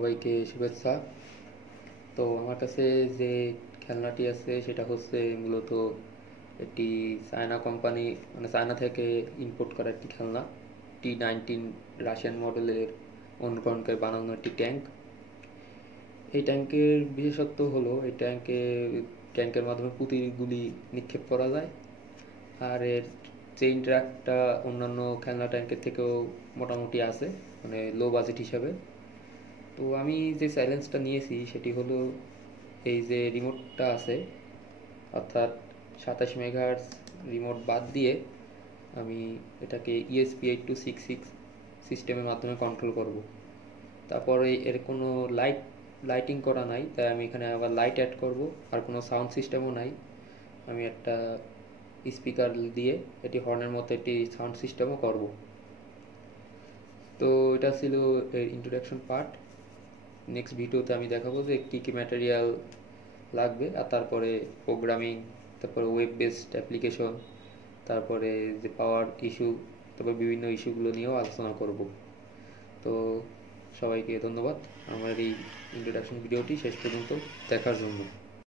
সবাইকে শুভেচ্ছা। তো আমার কাছে যে খেলনাটি আছে সেটা হচ্ছে মূলত একটি চায়না কোম্পানি, মানে চায়না থেকে ইম্পোর্ট করা একটি খেলনা। T-19 রাশিয়ান মডেলের অনুকরণ করে বানানো একটি ট্যাঙ্ক। এই ট্যাঙ্কের বিশেষত্ব হলো এই ট্যাঙ্কের মাধ্যমে প্রতিগুলি নিক্ষেপ করা যায়। আর এর চেইন ট্র্যাকটা অন্যান্য খেলনা ট্যাঙ্কের থেকেও মোটামুটি আছে, মানে লো বাজেট হিসাবে। তো আমি যে চ্যালেঞ্জটা নিয়েছি সেটি হলো এই যে রিমোটটা আছে, অর্থাৎ 27 মেগাহার্টজ রিমোট বাদ দিয়ে আমি এটাকে ESP8266 সিস্টেমের মাধ্যমে কন্ট্রোল করব। তারপরে এর কোনো লাইটিং করা নাই, তাই আমি এখানে আবার লাইট অ্যাড করব। আর কোনো সাউন্ড সিস্টেমও নাই, আমি একটা স্পিকার দিয়ে এটি হর্নের মতো একটি সাউন্ড সিস্টেমও করব। তো এটা ছিল এর ইন্ট্রোডাকশন পার্ট। নেক্সট ভিডিওতে আমি দেখাবো যে কী কী ম্যাটেরিয়াল লাগবে, আর তারপরে প্রোগ্রামিং, তারপরে ওয়েব বেসড অ্যাপ্লিকেশন, তারপরে যে পাওয়ার ইস্যু, তারপর বিভিন্ন ইস্যুগুলো নিয়েও আলোচনা করব। তো সবাইকে ধন্যবাদ আমার এই ইন্ট্রোডাকশন ভিডিওটি শেষ পর্যন্ত দেখার জন্য।